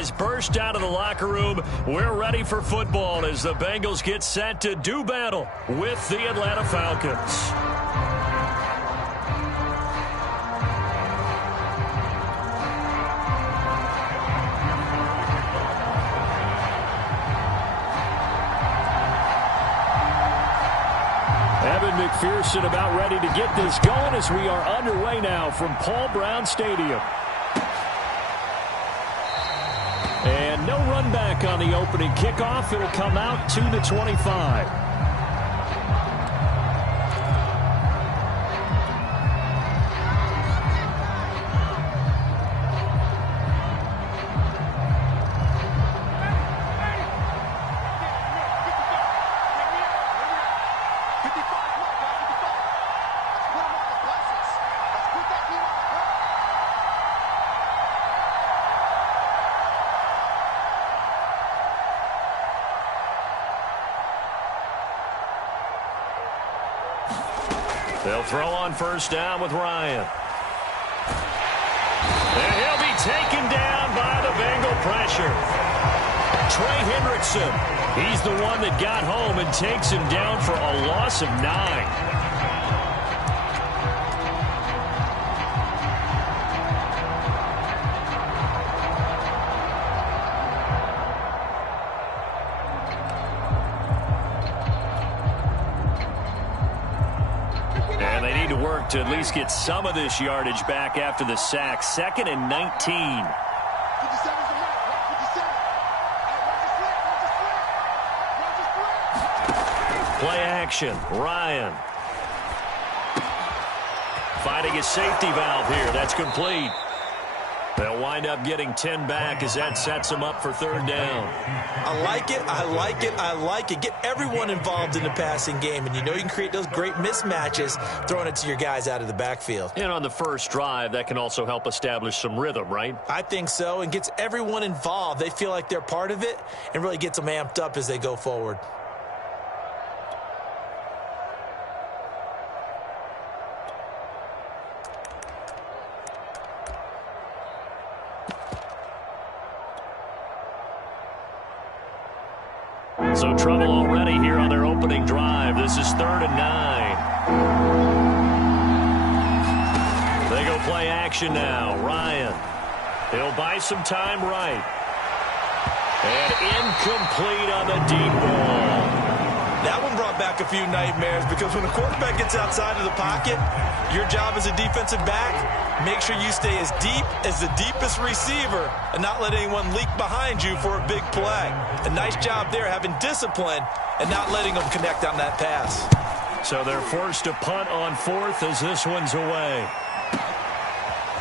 guys burst out of the locker room. We're ready for football as the Bengals get set to do battle with the Atlanta Falcons. McPherson about ready to get this going as we are underway now from Paul Brown Stadium. And no run back on the opening kickoff. It'll come out to the 25. They'll throw on first down with Ryan. And he'll be taken down by the Bengal pressure. Trey Hendrickson, he's the one that got home and takes him down for a loss of 9. To at least get some of this yardage back after the sack. 2nd and 19. Play action. Ryan. Finding his safety valve here. That's complete. They'll wind up getting 10 back as that sets them up for 3rd down. I like it. I like it. I like it. Get everyone involved in the passing game, and you know you can create those great mismatches throwing it to your guys out of the backfield. And on the first drive, that can also help establish some rhythm, right? I think so, and gets everyone involved. They feel like they're part of it and really gets them amped up as they go forward. So trouble already here on their opening drive. This is 3rd and 9. They go play action now. Ryan. He'll buy some time right. And incomplete on the deep ball. That one brought back a few nightmares because when the quarterback gets outside of the pocket, your job as a defensive back, make sure you stay as deep as the deepest receiver and not let anyone leak behind you for a big play. A nice job there having discipline and not letting them connect on that pass. So they're forced to punt on 4th as this one's away.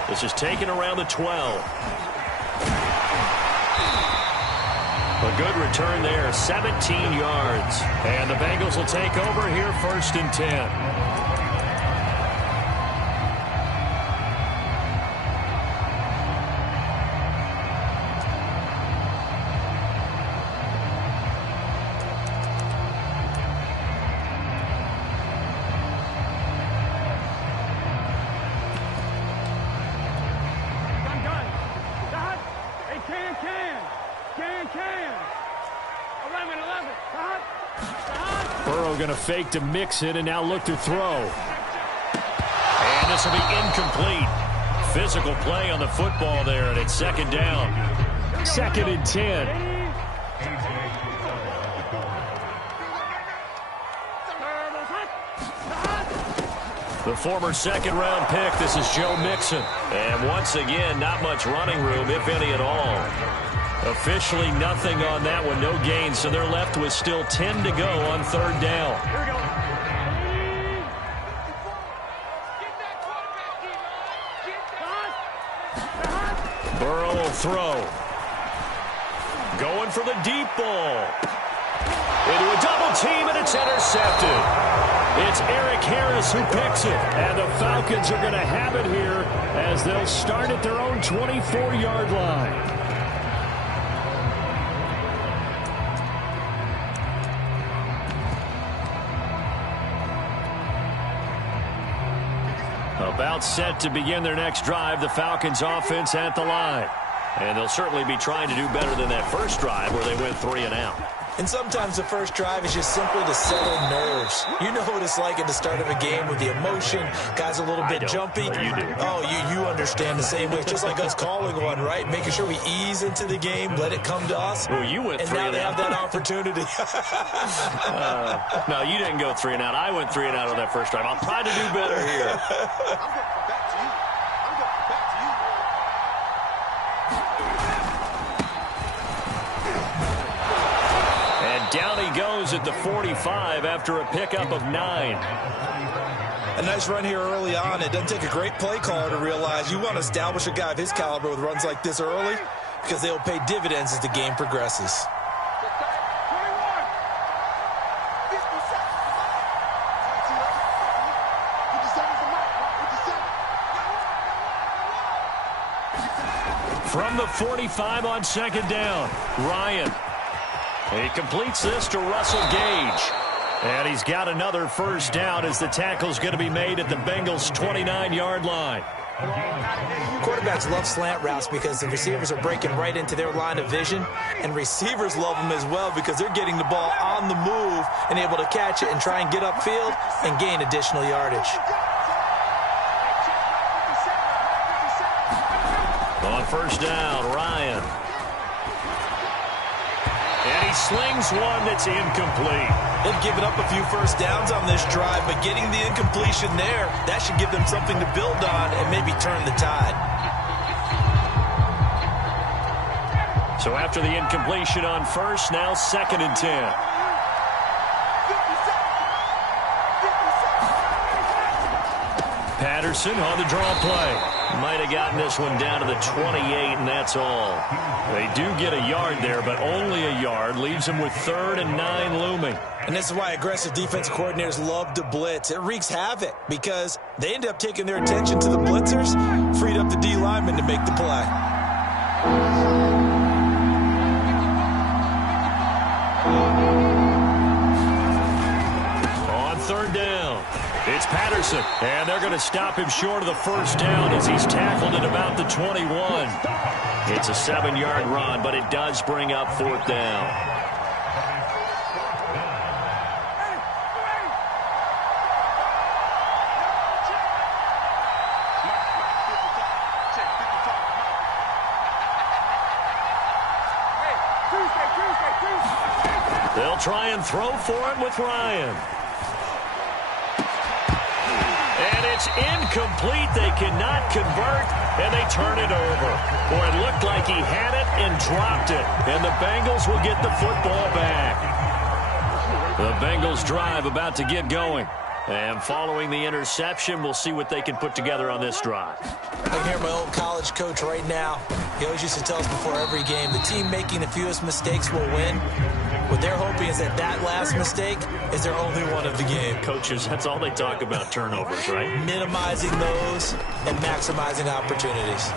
This is taken around the 12. A good return there, 17 yards. And the Bengals will take over here 1st and 10. Going to fake to mix it and now look to throw. And this will be incomplete. Physical play on the football there, and it's 2nd down. 2nd and 10. The former 2nd-round pick, this is Joe Mixon. And once again, not much running room, if any at all. Officially nothing on that one, no gain, so they're left with still 10 to go on 3rd down. Here we go. Burrow will throw. Going for the deep ball. Into a double team, and it's intercepted. It's Eric Harris who picks it. And the Falcons are going to have it here as they'll start at their own 24-yard line. About set to begin their next drive, the Falcons offense at the line. And they'll certainly be trying to do better than that first drive where they went 3 and out. And sometimes the first drive is just simply to settle nerves. You know what it's like at the start of a game with the emotion. Guys a little bit jumpy. You do. Oh, you understand the same way. It's just like us calling one, right? Making sure we ease into the game, let it come to us. Well, you went 3 and out. And now they have that opportunity. No, you didn't go 3 and out. I went 3 and out on that first drive. I'll try to do better here. Down he goes at the 45 after a pickup of 9. A nice run here early on. It doesn't take a great play caller to realize you want to establish a guy of his caliber with runs like this early because they'll pay dividends as the game progresses. From the 45 on second down, Ryan. He completes this to Russell Gage. And he's got another first down as the tackle's going to be made at the Bengals' 29-yard line. Quarterbacks love slant routes because the receivers are breaking right into their line of vision, and receivers love them as well because they're getting the ball on the move and able to catch it and try and get upfield and gain additional yardage. On first down, Ryan. And he slings one that's incomplete. They've given up a few first downs on this drive, but getting the incompletion there, that should give them something to build on and maybe turn the tide. So after the incompletion on first, now 2nd and 10. Patterson on the draw play. Might have gotten this one down to the 28, and that's all. They do get a yard there, but only a yard. Leaves them with 3rd and 9 looming. And this is why aggressive defensive coordinators love to blitz. It wreaks havoc because they end up taking their attention to the blitzers, freed up the D lineman to make the play. On 3rd down, it's Patterson, and they're going to stop him short of the first down as he's tackled at about the 21. It's a 7-yard run, but it does bring up 4th down. They'll try and throw for it with Ryan. And it's incomplete. They cannot convert, and they turn it over. Boy, it looked like he had it and dropped it. And the Bengals will get the football back. The Bengals drive about to get going. And following the interception, we'll see what they can put together on this drive. I can hear my old college coach right now. He always used to tell us before every game, the team making the fewest mistakes will win. What they're hoping is that that last mistake is their only one of the game. Coaches, that's all they talk about, turnovers, right? Minimizing those and maximizing opportunities.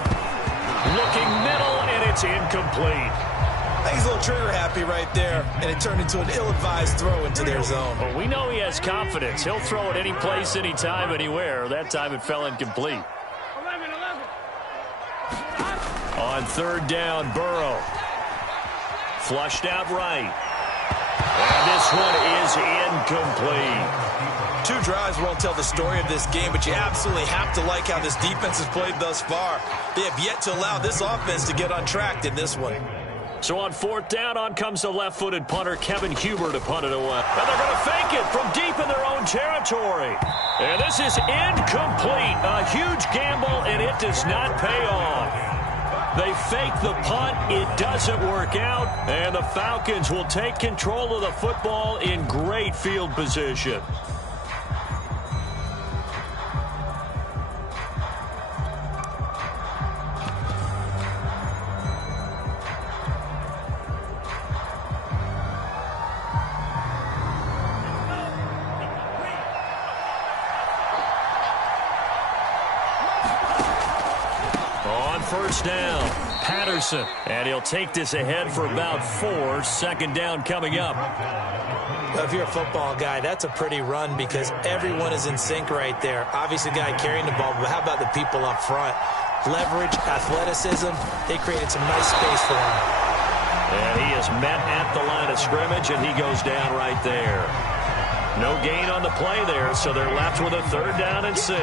Looking middle, and it's incomplete. I think he's a little trigger happy right there, and it turned into an ill-advised throw into their zone. Well, we know he has confidence. He'll throw it any place, anytime, anywhere. That time it fell incomplete. On 3rd down, Burrow. Flushed out right. And this one is incomplete. 2 drives won't tell the story of this game, but you absolutely have to like how this defense has played thus far. They have yet to allow this offense to get on track in this one. So on 4th down, on comes the left-footed punter, Kevin Huber, to punt it away. And they're going to fake it from deep in their own territory. And this is incomplete. A huge gamble, and it does not pay off. They fake the punt. It doesn't work out. And the Falcons will take control of the football in great field position. First down, Patterson, and he'll take this ahead for about 4. 2nd down coming up. If you're a football guy, that's a pretty run because everyone is in sync right there. Obviously, the guy carrying the ball, but how about the people up front? leverage, athleticism. They created some nice space for him. And he is met at the line of scrimmage, and he goes down right there. No gain on the play there, so they're left with a 3rd down and 6.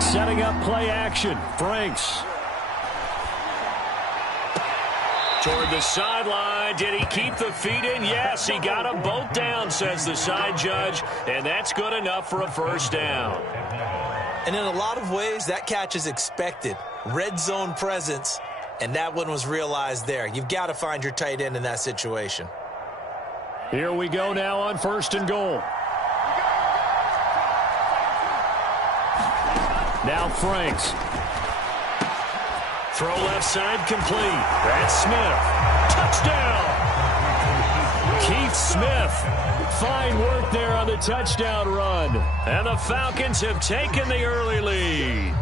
Setting up play action. Franks. Toward the sideline. Did he keep the feet in? Yes, he got them both down, says the side judge. And that's good enough for a 1st down. And in a lot of ways, that catch is expected. Red zone presence, and that one was realized there. You've got to find your tight end in that situation. Here we go now on 1st and goal. Now Franks. Throw left side complete. That's Smith. Touchdown! Keith Smith. Fine work there on the touchdown run. And the Falcons have taken the early lead.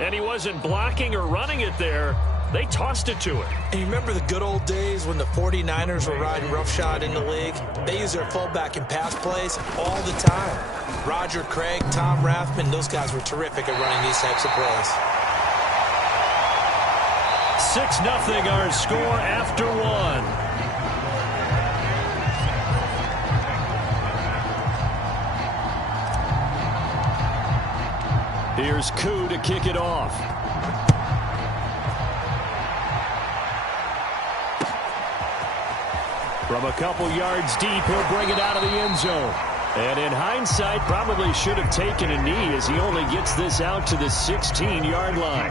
And he wasn't blocking or running it there. They tossed it to him. And you remember the good old days when the 49ers were riding roughshod in the league? They used their fullback in pass plays all the time. Roger Craig, Tom Rathman, those guys were terrific at running these types of plays. 6-0 our score after 1. Here's Koo to kick it off. From a couple yards deep, he'll bring it out of the end zone. And in hindsight, probably should have taken a knee as he only gets this out to the 16-yard line.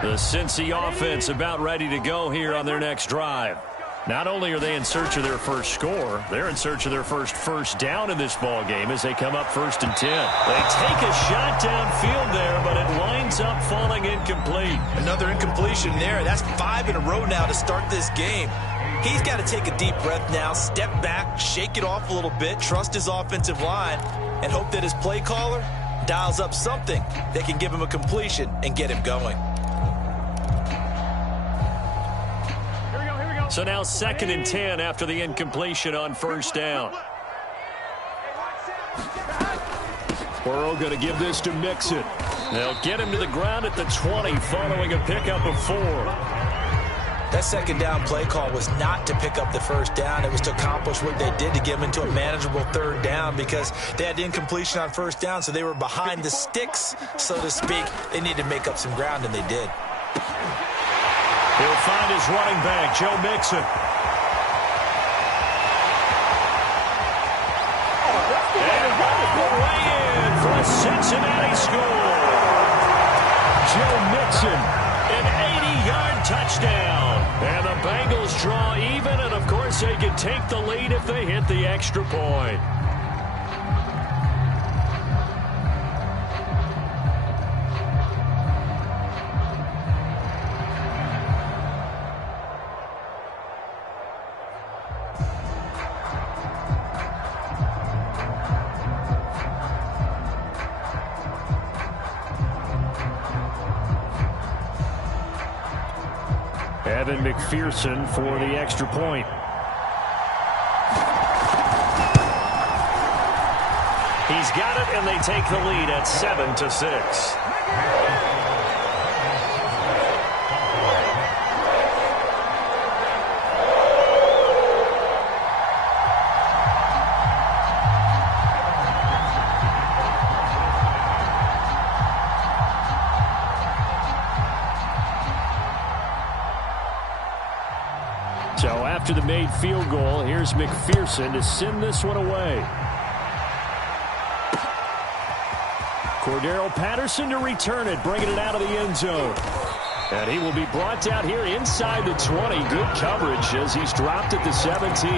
The Cincy offense about ready to go here on their next drive. Not only are they in search of their first score, they're in search of their first down in this ball game as they come up 1st and 10. They take a shot downfield there, but it winds up falling incomplete. Another incompletion there. That's 5 in a row now to start this game. He's got to take a deep breath now, step back, shake it off a little bit, trust his offensive line, and hope that his play caller dials up something that can give him a completion and get him going. So now 2nd and 10 after the incompletion on 1st down. Burrow going to give this to Mixon. They'll get him to the ground at the 20 following a pickup of 4. That 2nd down play call was not to pick up the 1st down. It was to accomplish what they did to get him into a manageable 3rd down because they had incompletion on 1st down, so they were behind the sticks, so to speak. They needed to make up some ground, and they did. He'll find his running back, Joe Mixon. And way in for a Cincinnati score. Joe Mixon, an 80-yard touchdown. And the Bengals draw even, and of course they can take the lead if they hit the extra point. Evan McPherson for the extra point. He's got it, and they take the lead at 7-6. So after the made field goal, here's McPherson to send this one away. Cordero Patterson to return it, bringing it out of the end zone. And he will be brought down here inside the 20. Good coverage as he's dropped at the 17.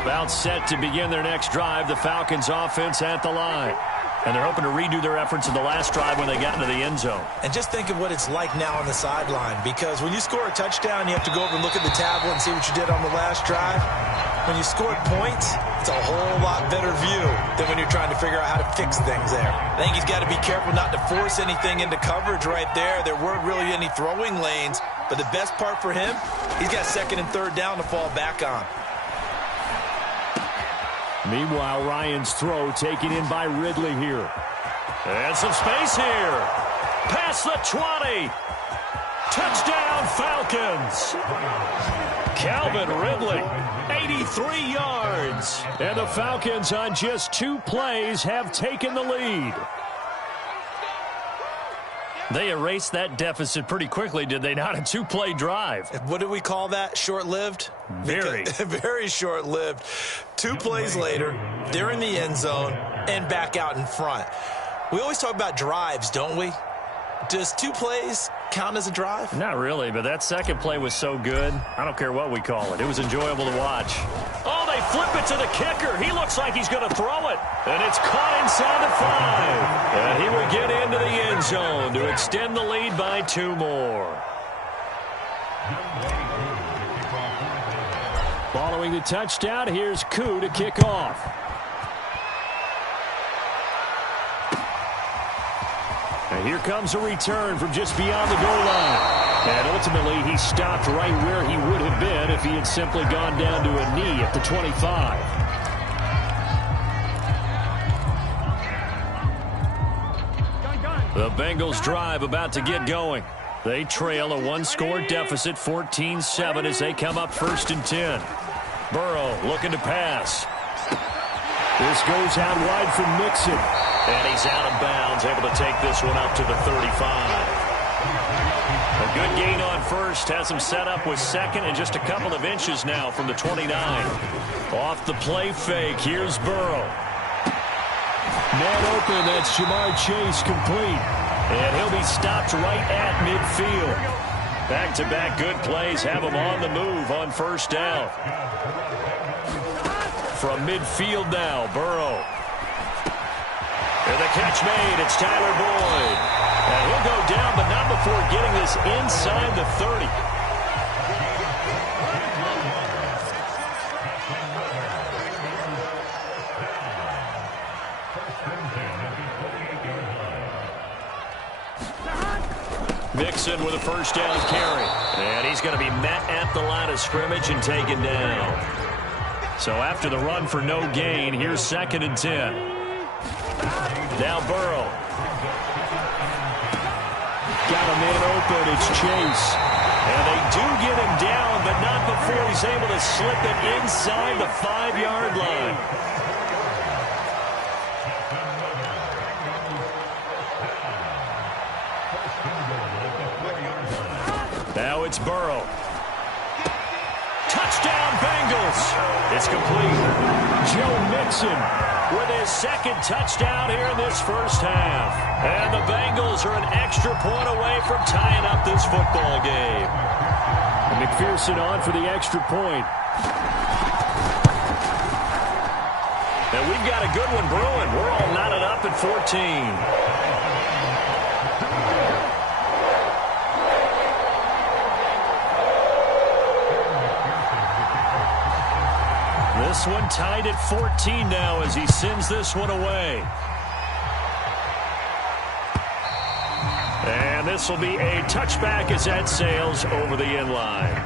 About set to begin their next drive, the Falcons offense at the line. And they're hoping to redo their efforts in the last drive when they got into the end zone. And just think of what it's like now on the sideline, because when you score a touchdown, you have to go over and look at the tablet and see what you did on the last drive. When you scored points, it's a whole lot better view than when you're trying to figure out how to fix things there. I think he's got to be careful not to force anything into coverage right there. There weren't really any throwing lanes, but the best part for him, he's got second and third down to fall back on. Meanwhile, Ryan's throw taken in by Ridley here. And some space here. Past the 20. Touchdown, Falcons. Calvin Ridley, 83 yards. And the Falcons on just 2 plays have taken the lead. They erased that deficit pretty quickly, did they not? A 2-play drive. What do we call that? Short-lived? Very. Very short-lived. 2 plays later, they're in the end zone and back out in front. We always talk about drives, don't we? Does 2 plays count as a drive? Not really, but that second play was so good. I don't care what we call it. It was enjoyable to watch. Oh, they flip it to the kicker. He looks like he's going to throw it. And it's caught inside the 5. And he will get into the end zone to extend the lead by 2 more. Following the touchdown, here's Koo to kick off. And here comes a return from just beyond the goal line. And ultimately, he stopped right where he would have been if he had simply gone down to a knee at the 25. The Bengals drive about to get going. They trail a 1-score deficit, 14-7, as they come up 1st and 10. Burrow looking to pass. This goes out wide for Mixon. And he's out of bounds, able to take this one up to the 35. A good gain on first, has him set up with second and just a couple of inches now from the 29. Off the play fake, here's Burrow. Man open, that's Jamar Chase complete. And he'll be stopped right at midfield. Back-to-back good plays have him on the move on 1st down. From midfield now, Burrow. And the catch made, it's Tyler Boyd. And he'll go down, but not before getting this inside the 30. Mixon with a 1st down carry. And he's going to be met at the line of scrimmage and taken down. So after the run for no gain, here's 2nd and 10. Now Burrow. Got a man open, it's Chase. And they do get him down, but not before he's able to slip it inside the 5-yard line. Now it's Burrow. Touchdown, Bengals. It's complete. Joe Mixon with his 2nd touchdown here in this 1st half. And the Bengals are an extra point away from tying up this football game. And McPherson on for the extra point. And we've got a good one brewing. We're all knotted up at 14. This one tied at 14 now as he sends this one away. And this will be a touchback as that sails over the end line.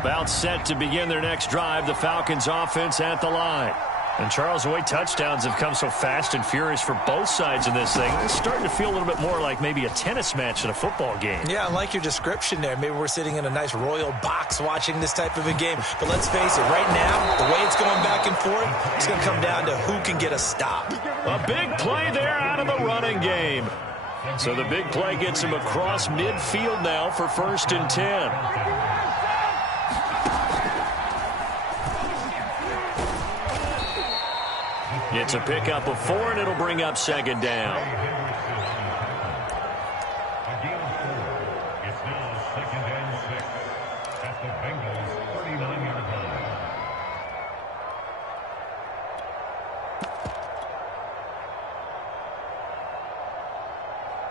About set to begin their next drive, the Falcons offense at the line. And, Charles, the way touchdowns have come so fast and furious for both sides in this thing, it's starting to feel a little bit more like maybe a tennis match in a football game. Yeah, I like your description there. Maybe we're sitting in a nice royal box watching this type of a game. But let's face it, right now, the way it's going back and forth, it's going to come down to who can get a stop. A big play there out of the running game. So the big play gets him across midfield now for 1st and 10. It's a pickup of 4, and it'll bring up 2nd down. It's now 2nd and 6 at the Bengals' 39-yard line.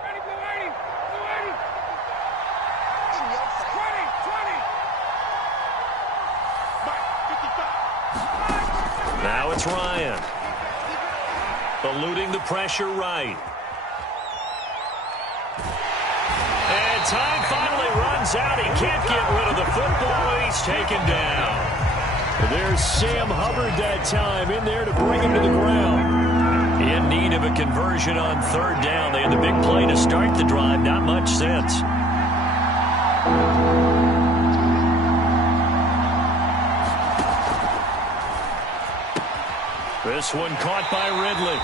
Ready, Blue 80! Blue 80! In your face. 20! Mike, 55! Now it's Ryan. Eluding the pressure right. And time finally runs out. He can't get rid of the football. He's taken down. There's Sam Hubbard that time in there to bring him to the ground. In need of a conversion on 3rd down. They had the big play to start the drive. Not much sense. This one caught by Ridley.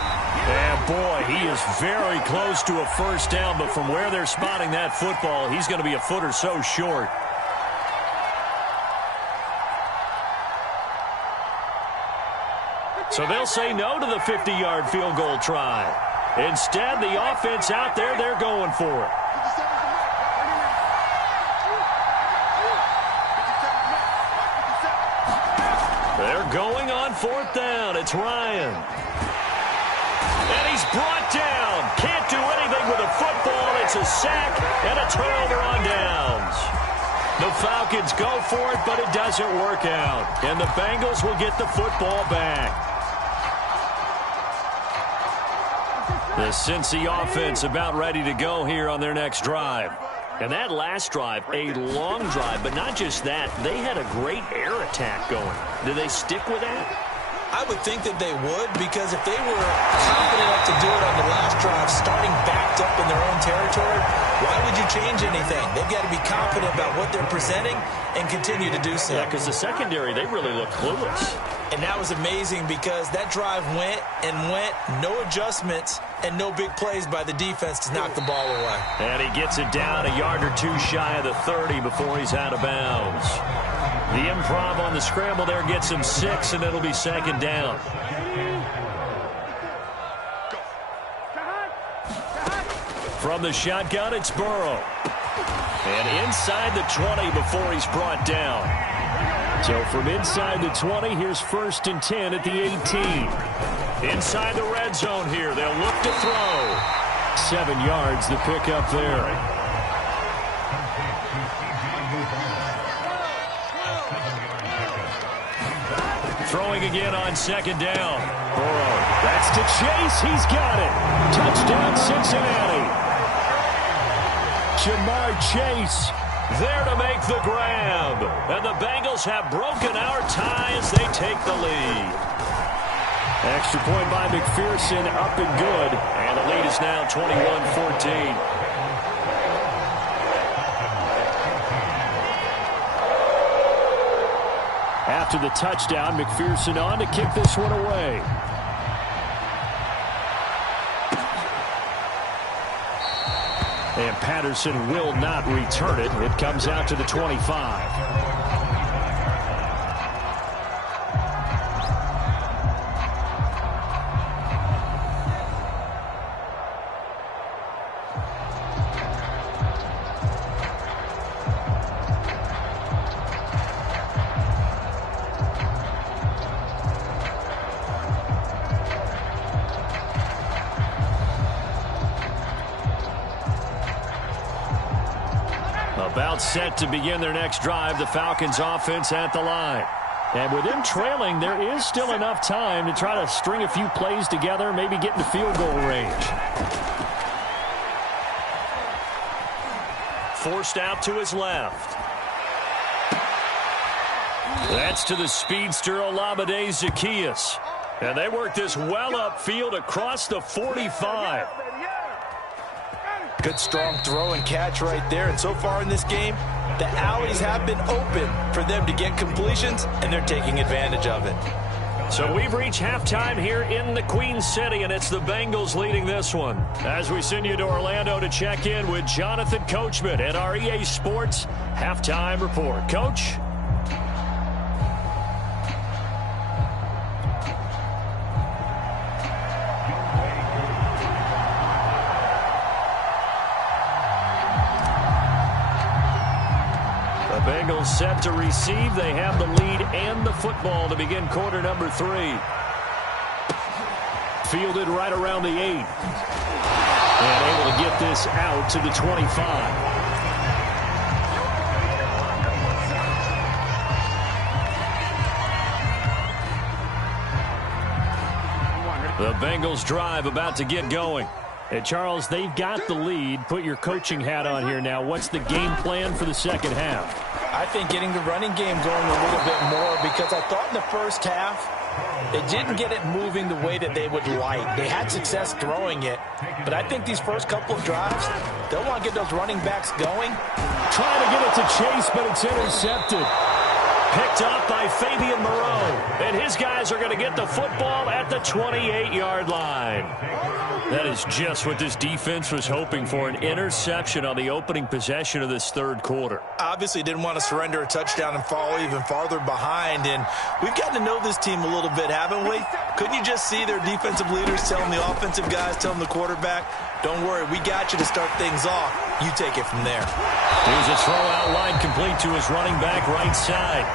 And, boy, he is very close to a 1st down, but from where they're spotting that football, he's going to be a foot or so short. So they'll say no to the 50-yard field goal try. Instead, the offense out there, they're going for it. They're going on 4th down. It's Ryan. And he's brought down. Can't do anything with a football. It's a sack and a turnover on downs. The Falcons go for it, but it doesn't work out. And the Bengals will get the football back. The Cincy offense about ready to go here on their next drive. And that last drive, a long drive, but not just that. They had a great air attack going. Do they stick with that? I would think that they would, because if they were confident enough to do it on the last drive, starting backed up in their own territory, why would you change anything? They've got to be confident about what they're presenting and continue to do so. Yeah, because the secondary, they really look clueless. And that was amazing because that drive went and went, no adjustments, and no big plays by the defense to knock the ball away. And he gets it down a yard or two shy of the 30 before he's out of bounds. The improv on the scramble there gets him 6, and it'll be 2nd down. From the shotgun, it's Burrow. And inside the 20 before he's brought down. So from inside the 20, here's 1st and 10 at the 18. Inside the red zone here, they'll look to throw. 7 yards, the pickup there. Throwing again on 2nd down. Burrow, that's to Chase. He's got it. Touchdown, Cincinnati. Jamar Chase there to make the grab. And the Bengals have broken our tie as they take the lead. Extra point by McPherson, up and good. And the lead is now 21-14. After the touchdown, McPherson on to kick this one away. And Patterson will not return it. It comes out to the 25. About set to begin their next drive, the Falcons offense at the line. And with them trailing, there is still enough time to try to string a few plays together, maybe get into field goal range. Forced out to his left. That's to the speedster Olamide Zaccheaus. And they work this well upfield across the 45. Good strong throw and catch right there. And so far in this game, the alleys have been open for them to get completions, and they're taking advantage of it. So we've reached halftime here in the Queen City, and it's the Bengals leading this one. As we send you to Orlando to check in with Jonathan Coachman at our EA Sports Halftime Report. Coach? Bengals set to receive. They have the lead and the football to begin quarter number 3. Fielded right around the 8. And able to get this out to the 25. The Bengals drive about to get going. Hey, Charles, they've got the lead. Put your coaching hat on here now. What's the game plan for the second half? I think getting the running game going a little bit more, because I thought in the first half they didn't get it moving the way that they would like. They had success throwing it, but I think these first couple of drives, they'll want to get those running backs going. Trying to get it to Chase, but it's intercepted. Picked up by Fabian Moreau. And his guys are going to get the football at the 28-yard line. That is just what this defense was hoping for, an interception on the opening possession of this third quarter. Obviously didn't want to surrender a touchdown and fall even farther behind, and we've gotten to know this team a little bit, haven't we? Couldn't you just see their defensive leaders telling the offensive guys, telling the quarterback, don't worry, we got you to start things off. You take it from there. Here's a throw out line complete to his running back right side.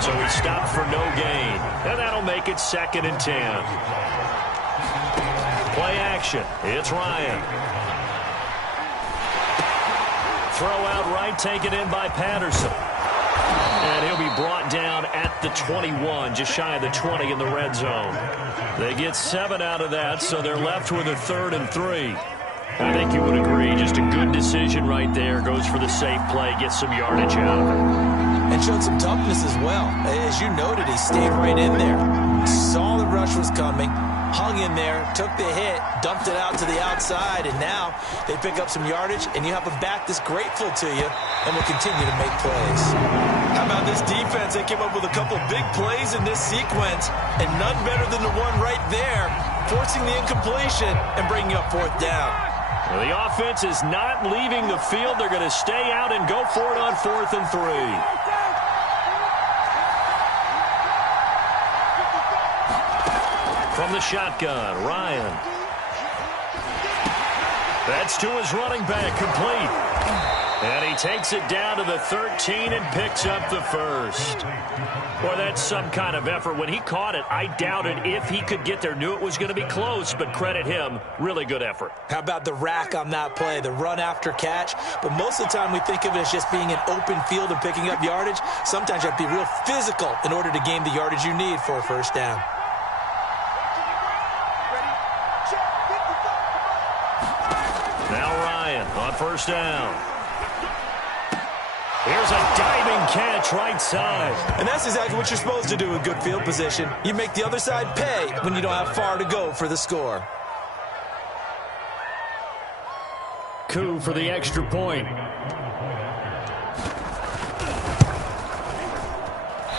So he stopped for no gain, and that'll make it 2nd and 10. Play action. It's Ryan. Throw out right, taken in by Patterson. And he'll be brought down at the 21, just shy of the 20 in the red zone. They get 7 out of that, so they're left with a 3rd and 3. I think you would agree, just a good decision right there. Goes for the safe play, gets some yardage out of it. And showed some toughness as well. As you noted, he stayed right in there. Saw the rush was coming. Hung in there, took the hit, dumped it out to the outside, and now they pick up some yardage, and you have a back that's grateful to you and will continue to make plays. How about this defense? They came up with a couple big plays in this sequence, and none better than the one right there, forcing the incompletion and bringing up 4th down. Well, the offense is not leaving the field. They're going to stay out and go for it on 4th and 3. From the shotgun, Ryan. That's to his running back, complete. And he takes it down to the 13 and picks up the 1st. Boy, that's some kind of effort. When he caught it, I doubted if he could get there. Knew it was going to be close, but credit him. Really good effort. How about the rack on that play, the run after catch? But most of the time we think of it as just being an open field and picking up yardage. Sometimes you have to be real physical in order to gain the yardage you need for a 1st down. On 1st down. Here's a diving catch right side. And that's exactly what you're supposed to do with good field position. You make the other side pay when you don't have far to go for the score. Coup for the extra point.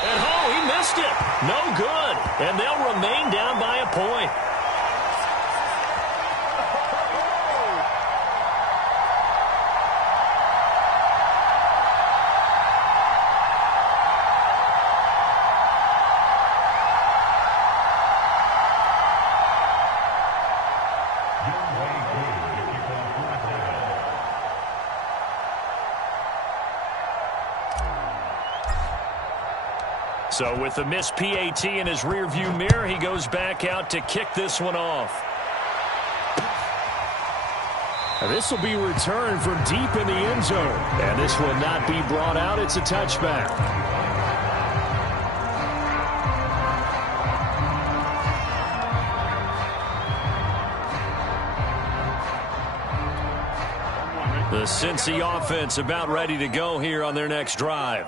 And he missed it. No good. And they'll remain down by a point. So with the missed PAT in his rearview mirror, he goes back out to kick this one off. This will be returned from deep in the end zone. And this will not be brought out. It's a touchback. The Cincy offense about ready to go here on their next drive.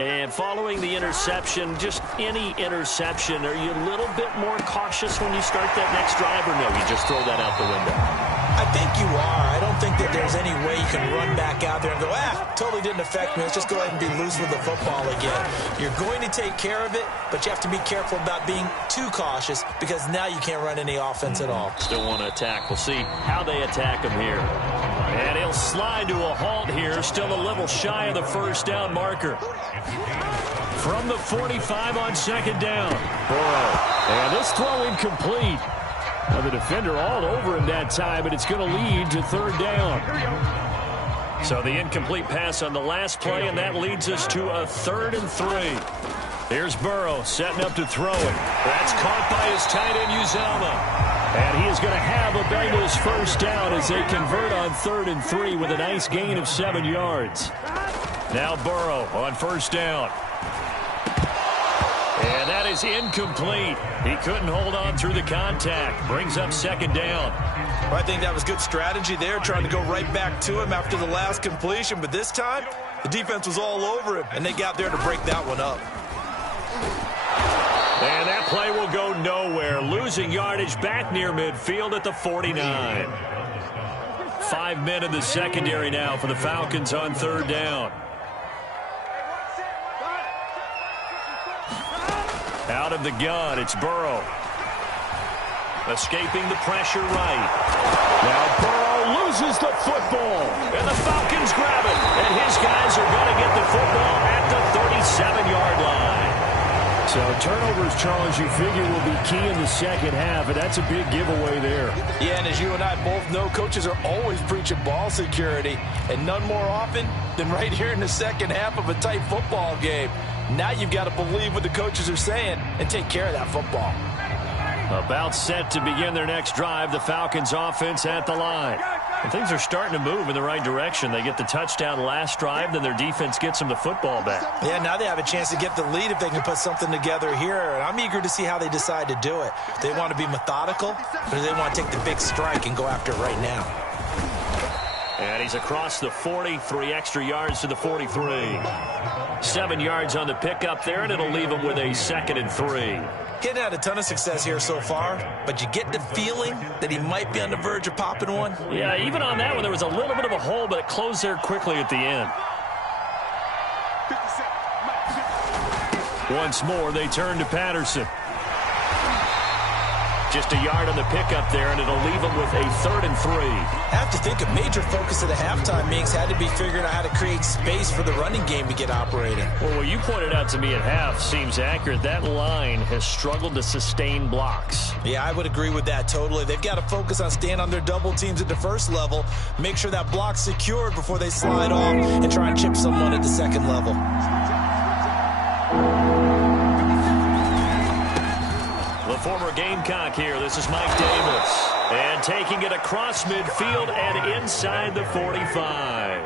And following the interception, just any interception, are you a little bit more cautious when you start that next drive, or no, you just throw that out the window? I think you are. I don't think that there's any way you can run back out there and go, totally didn't affect me. Let's just go ahead and be loose with the football again. You're going to take care of it, but you have to be careful about being too cautious because now you can't run any offense at all. Still want to attack. We'll see how they attack him here. And he'll slide to a halt here, still a little shy of the first down marker. From the 45 on second down. Burrow. And this throw incomplete. Now the defender all over him that time, but it's going to lead to third down. So the incomplete pass on the last play, and that leads us to a 3rd and 3. Here's Burrow setting up to throw it. That's caught by his tight end, Uzomah. And he is going to have a Bengals first down as they convert on 3rd and 3 with a nice gain of 7 yards. Now Burrow on first down. And that is incomplete. He couldn't hold on through the contact. Brings up second down. Well, I think that was good strategy there, trying to go right back to him after the last completion. But this time, the defense was all over him, and they got there to break that one up. And that play will go nowhere. Losing yardage back near midfield at the 49. 5 men in the secondary now for the Falcons on third down. Out of the gun, it's Burrow. Escaping the pressure right. Now Burrow loses the football. And the Falcons grab it. And his guys are going to get the football at the 37-yard line. So turnovers, Charles, you figure will be key in the second half, and that's a big giveaway there. Yeah, and as you and I both know, coaches are always preaching ball security, and none more often than right here in the second half of a tight football game. Now you've got to believe what the coaches are saying and take care of that football. About set to begin their next drive, the Falcons offense at the line. And things are starting to move in the right direction. They get the touchdown last drive, then their defense gets them the football back. Yeah, now they have a chance to get the lead if they can put something together here. And I'm eager to see how they decide to do it. They want to be methodical, or do they want to take the big strike and go after it right now? And he's across the 40, 3 extra yards to the 43. 7 yards on the pickup there, and it'll leave him with a 2nd and 3. He hadn't had a ton of success here so far, but you get the feeling that he might be on the verge of popping one. Yeah, even on that one, there was a little bit of a hole, but it closed there quickly at the end. Once more, they turn to Patterson. Just a yard on the pickup there, and it'll leave him with a 3rd and 3. I have to think a major focus of the halftime meetings had to be figuring out how to create space for the running game to get operating. Well, what you pointed out to me at half seems accurate. That line has struggled to sustain blocks. Yeah, I would agree with that totally. They've got to focus on staying on their double teams at the first level, make sure that block's secured before they slide off and try and chip someone at the second level. The former Gamecock here. This is Mike Davis. And taking it across midfield and inside the 45.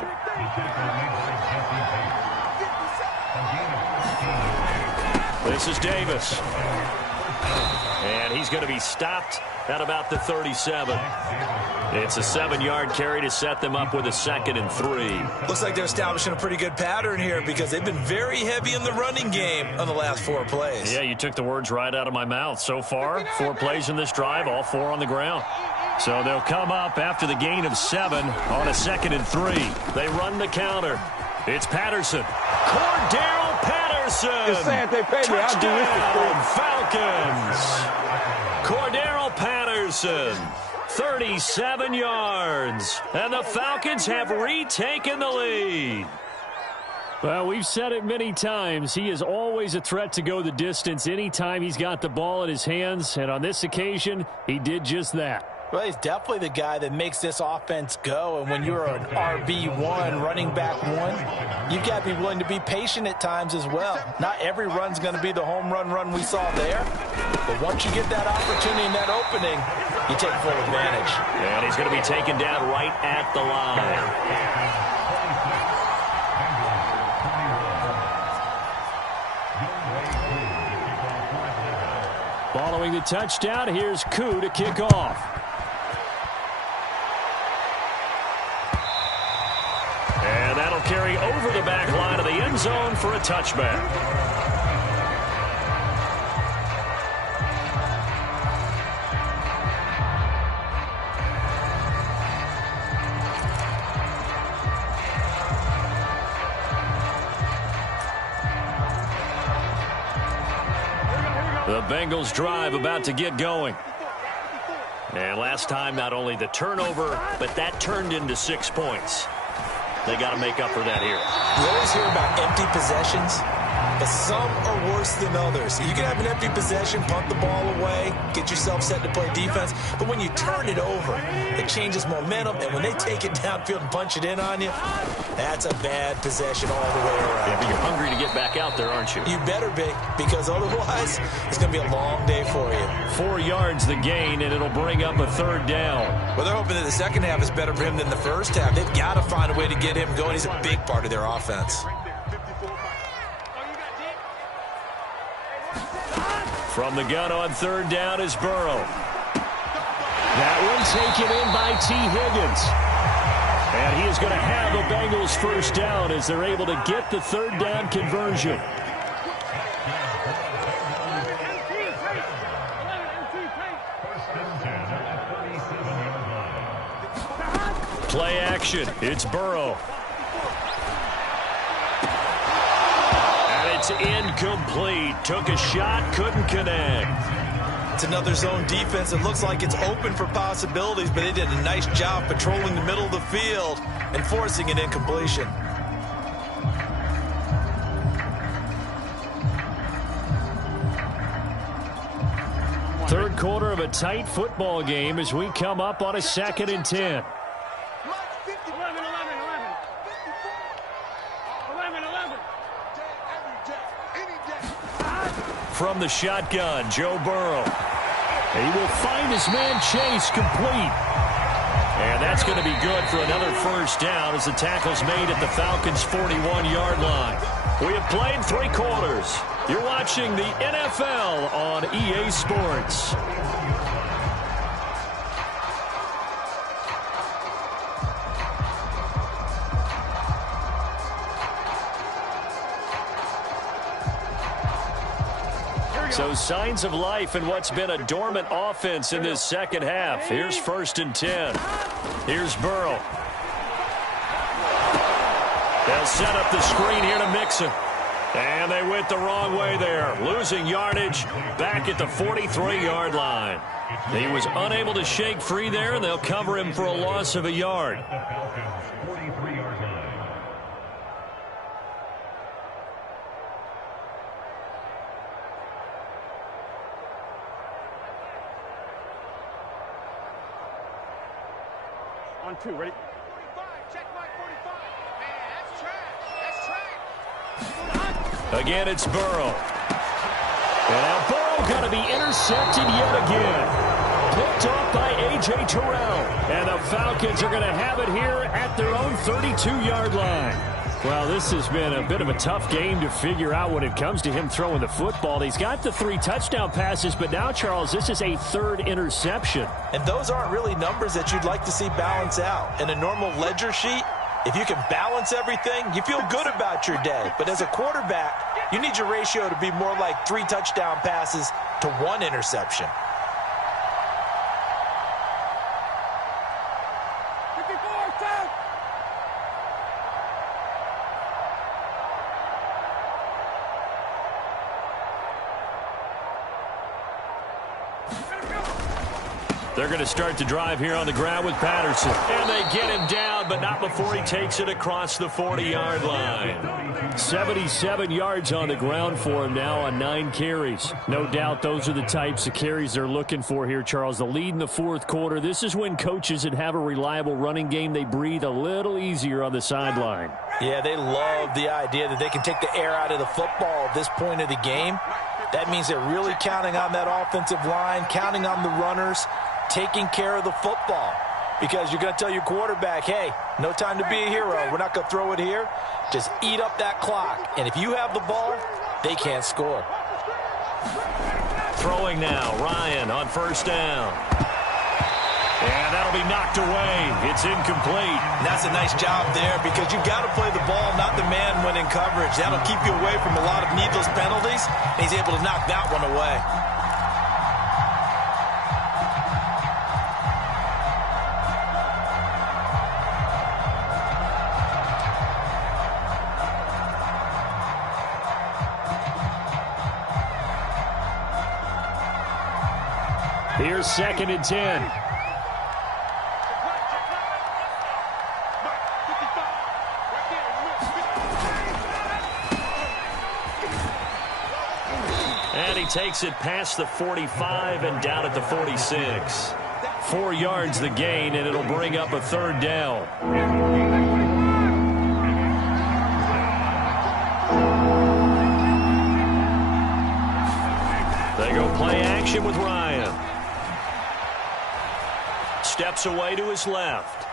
This is Davis. And he's going to be stopped at about the 37. It's a 7-yard carry to set them up with a 2nd and 3. Looks like they're establishing a pretty good pattern here because they've been very heavy in the running game on the last 4 plays. Yeah, you took the words right out of my mouth. So far, 4 plays in this drive, all 4 on the ground. So they'll come up after the gain of 7 on a 2nd and 3. They run the counter. It's Patterson. Cordero Patterson. Just saying they paid me. I'll do this for Falcons. Cordero Patterson. 37 yards. And the Falcons have retaken the lead. Well, we've said it many times. He is always a threat to go the distance anytime he's got the ball in his hands. And on this occasion, he did just that. Well, he's definitely the guy that makes this offense go. And when you're an RB1, running back 1, you've got to be willing to be patient at times as well. Not every run's going to be the home run we saw there. But once you get that opportunity and that opening, you take full advantage. And he's going to be taken down right at the line. Following the touchdown, here's Koo to kick off. And that'll carry over the back line of the end end zone for a touchback. The Bengals drive about to get going. And last time, not only the turnover, but that turned into 6 points. They got to make up for that here. You always hear about empty possessions, but some are worse than others. You can have an empty possession, punt the ball away, get yourself set to play defense, but when you turn it over, it changes momentum, and when they take it downfield and punch it in on you, that's a bad possession all the way around. Yeah, but you're hungry to get back out there, aren't you? You better be, because otherwise, it's going to be a long day for you. 4 yards the gain, and it'll bring up a third down. Well, they're hoping that the second half is better for him than the first half. They've got to find a way to get him going. He's a big part of their offense. From the gun on third down is Burrow. That one taken in by T. Higgins. And he is going to have the Bengals first down as they're able to get the third down conversion. Play action. It's Burrow. And it's incomplete. Took a shot, couldn't connect. It's another zone defense. It looks like it's open for possibilities, but they did a nice job patrolling the middle of the field and forcing an incompletion. Third quarter of a tight football game as we come up on a 2nd and 10. From the shotgun, Joe Burrow. He will find his man Chase complete. And that's going to be good for another first down as the tackle's made at the Falcons' 41-yard line. We have played 3 quarters. You're watching the NFL on EA Sports. So signs of life in what's been a dormant offense in this second half. Here's 1st and 10. Here's Burrow. They'll set up the screen here to Mixon. And they went the wrong way there. Losing yardage back at the 43-yard line. He was unable to shake free there, and they'll cover him for a loss of a yard. On 2, ready? 45, check my 45. Man, that's trash. That's trash. Again, it's Burrow. And now Burrow going to be intercepted yet again. Picked off by A.J. Terrell. And the Falcons are going to have it here at their own 32-yard line. Well, this has been a bit of a tough game to figure out when it comes to him throwing the football. He's got the 3 touchdown passes, but now, Charles, this is a 3rd interception. And those aren't really numbers that you'd like to see balance out. In a normal ledger sheet, if you can balance everything, you feel good about your day. But as a quarterback, you need your ratio to be more like 3 touchdown passes to 1 interception. They're going to start the drive here on the ground with Patterson. And they get him down, but not before he takes it across the 40-yard line. 77 yards on the ground for him now on 9 carries. No doubt those are the types of carries they're looking for here, Charles. The lead in the 4th quarter. This is when coaches that have a reliable running game, they breathe a little easier on the sideline. Yeah, they love the idea that they can take the air out of the football at this point of the game. That means they're really counting on that offensive line, counting on the runners, taking care of the football, because you're going to tell your quarterback, hey, no time to be a hero. We're not going to throw it here. Just eat up that clock. And if you have the ball, they can't score. Throwing now, Ryan on 1st down. And that'll be knocked away. It's incomplete. And that's a nice job there because you've got to play the ball, not the man when in coverage. That'll keep you away from a lot of needless penalties, and he's able to knock that one away. Here's 2nd and 10. And he takes it past the 45 and down at the 46. 4 yards the gain, and it'll bring up a 3rd down. They go play action with Ryan. Steps away to his left.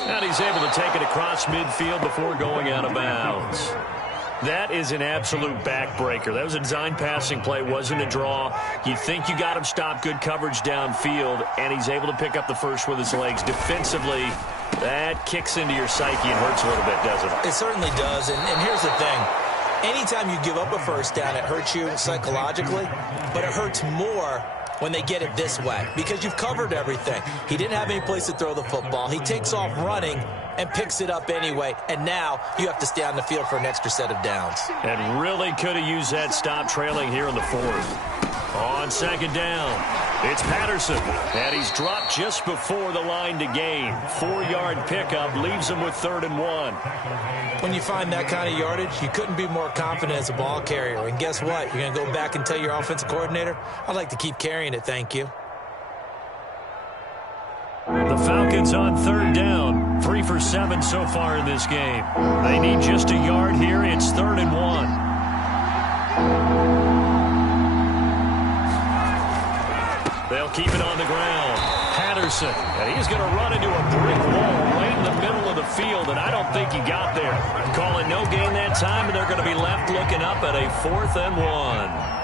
And he's able to take it across midfield before going out of bounds. That is an absolute backbreaker. That was a design passing play, wasn't a draw. You think you got him stopped, good coverage downfield, and he's able to pick up the first with his legs. Defensively, that kicks into your psyche and hurts a little bit, doesn't it? It certainly does, and here's the thing. Anytime you give up a first down, it hurts you psychologically, but it hurts more when they get it this way because you've covered everything. He didn't have any place to throw the football. He takes off running and picks it up anyway, and now you have to stay on the field for an extra set of downs. And really could have used that stop trailing here in the 4th. On 2nd down, it's Patterson, and he's dropped just before the line to gain. 4-yard pickup leaves him with 3rd and 1. When you find that kind of yardage, you couldn't be more confident as a ball carrier. And guess what? You're going to go back and tell your offensive coordinator, I'd like to keep carrying it, thank you. The Falcons on 3rd down, 3 for 7 so far in this game. They need just a yard here. It's 3rd and 1. They'll keep it on the ground. Patterson, and he's going to run into a brick wall right in the middle of the field, and I don't think he got there. Calling no gain that time, and they're going to be left looking up at a 4th and 1.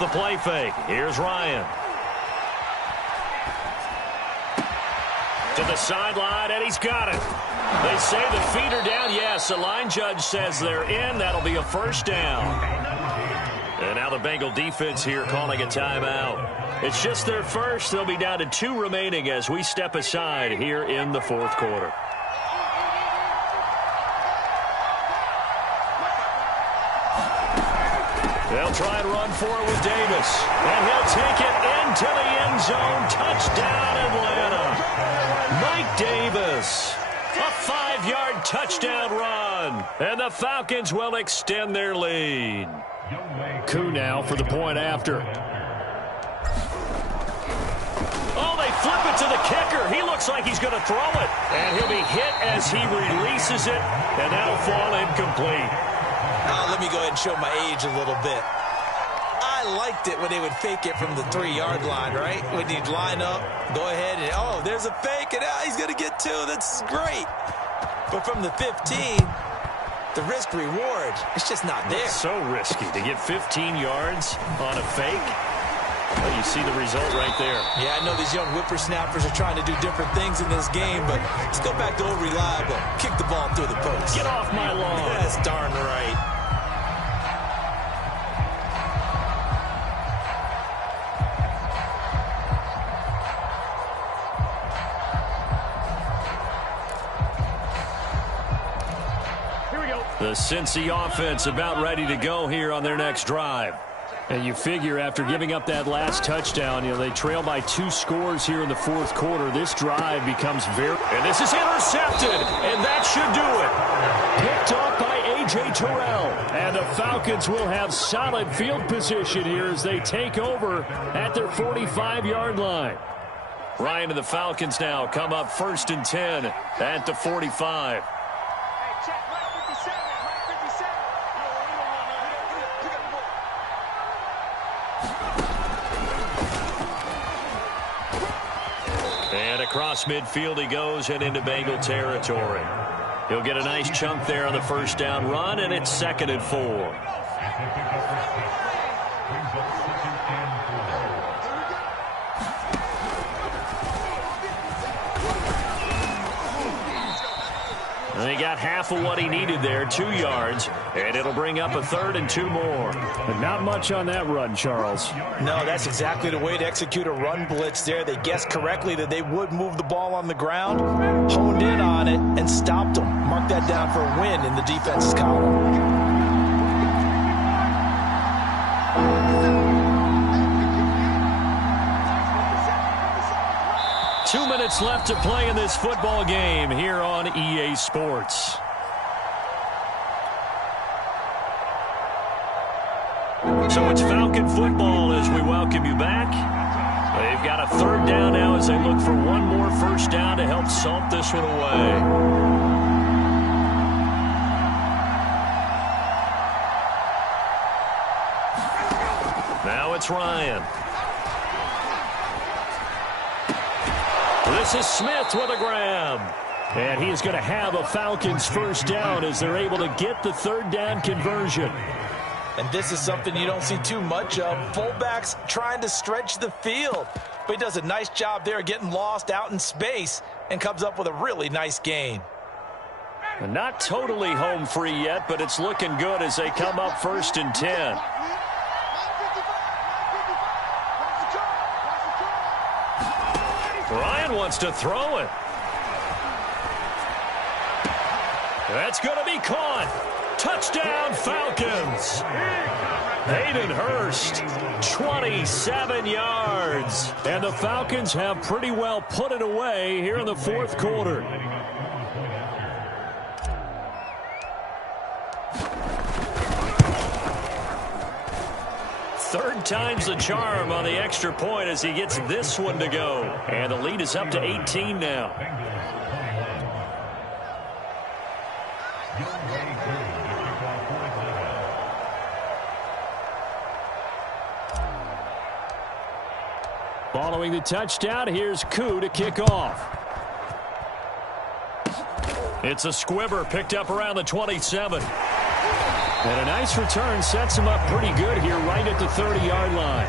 The play fake. Here's Ryan. To the sideline, and he's got it. They say the feet are down. Yes, the line judge says they're in. That'll be a 1st down. And now the Bengal defense here calling a timeout. It's just their first. They'll be down to 2 remaining as we step aside here in the 4th quarter. They'll try and run for it with Davis. And he'll take it into the end zone. Touchdown, Atlanta. Mike Davis. A 5-yard touchdown run. And the Falcons will extend their lead. Coup now for the point after. Oh, they flip it to the kicker. He looks like he's going to throw it. And he'll be hit as he releases it. And that'll fall incomplete. Let me go ahead and show my age a little bit. I liked it when they would fake it from the 3-yard line, right? When you'd line up, go ahead and, oh, there's a fake, and he's going to get 2. That's great. But from the 15, the risk-reward, it's just not there. It's so risky to get 15 yards on a fake. Well, you see the result right there. Yeah, I know these young whippersnappers are trying to do different things in this game, but let's go back to old reliable. Kick the ball through the post. Get off my lawn. That's darn right. The Cincy offense about ready to go here on their next drive. And you figure after giving up that last touchdown, they trail by 2 scores here in the 4th quarter. This drive becomes very... And this is intercepted, and that should do it. Picked up by A.J. Terrell. And the Falcons will have solid field position here as they take over at their 45-yard line. Ryan and the Falcons now come up 1st and 10 at the 45. And across midfield he goes and into Bengal territory. He'll get a nice chunk there on the first down run, and it's 2nd and 4. And he got half of what he needed there, 2 yards, and it'll bring up a 3rd and 2 more. But not much on that run, Charles. No, that's exactly the way to execute a run blitz there. They guessed correctly that they would move the ball on the ground, honed in on it, and stopped them. Mark that down for a win in the defense's column. 2 minutes left to play in this football game here on EA Sports. So it's Falcon football as we welcome you back. They've got a 3rd down now as they look for one more first down to help salt this one away. Now it's Ryan. This is Smith with a grab. And he is going to have a Falcons first down as they're able to get the 3rd down conversion. And this is something you don't see too much of. Fullbacks trying to stretch the field. But he does a nice job there getting lost out in space and comes up with a really nice gain. Not totally home free yet, but it's looking good as they come up 1st and 10. Ryan wants to throw it. That's going to be caught. Touchdown, Falcons. Hayden Hurst, 27 yards. And the Falcons have pretty well put it away here in the 4th quarter. Third time's the charm on the extra point as he gets this one to go. And the lead is up to 18 now. Following the touchdown, here's Koo to kick off. It's a squibber picked up around the 27. And a nice return sets him up pretty good here right at the 30-yard line.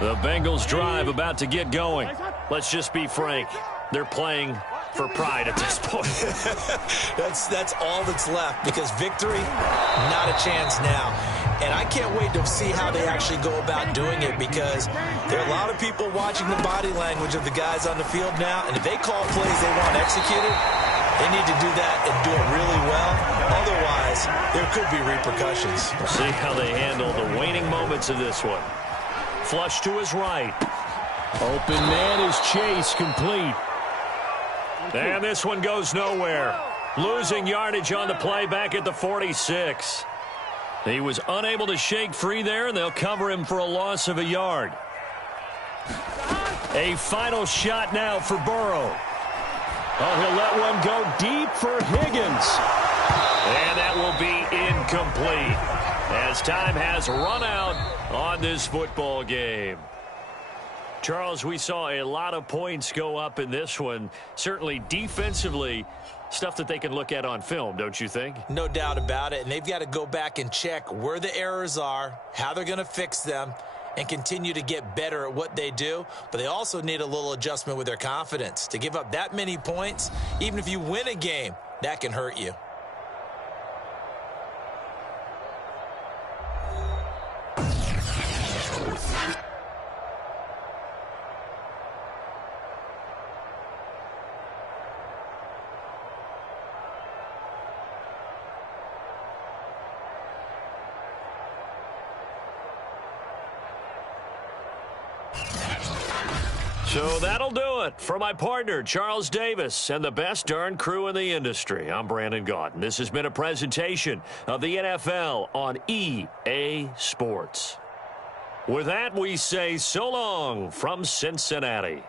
The Bengals drive about to get going. Let's just be frank. They're playing for pride at this point. That's all that's left, because victory, not a chance now. And I can't wait to see how they actually go about doing it, because there are a lot of people watching the body language of the guys on the field now, and if they call plays they want executed, they need to do that and do it really well. Otherwise, there could be repercussions. We'll see how they handle the waning moments of this one. Flush to his right. Open man is Chase, complete. And this one goes nowhere. Losing yardage on the play back at the 46. He was unable to shake free there, and they'll cover him for a loss of a yard. A final shot now for Burrow. Oh, he'll let one go deep for Higgins. And that will be incomplete, as time has run out on this football game. Charles, we saw a lot of points go up in this one. Certainly defensively, stuff that they can look at on film, don't you think? No doubt about it. And they've got to go back and check where the errors are, how they're going to fix them, and continue to get better at what they do. But they also need a little adjustment with their confidence. To give up that many points, even if you win a game, that can hurt you. So that'll do it for my partner, Charles Davis, and the best darn crew in the industry. I'm Brandon Gaudin. This has been a presentation of the NFL on EA Sports. With that, we say so long from Cincinnati.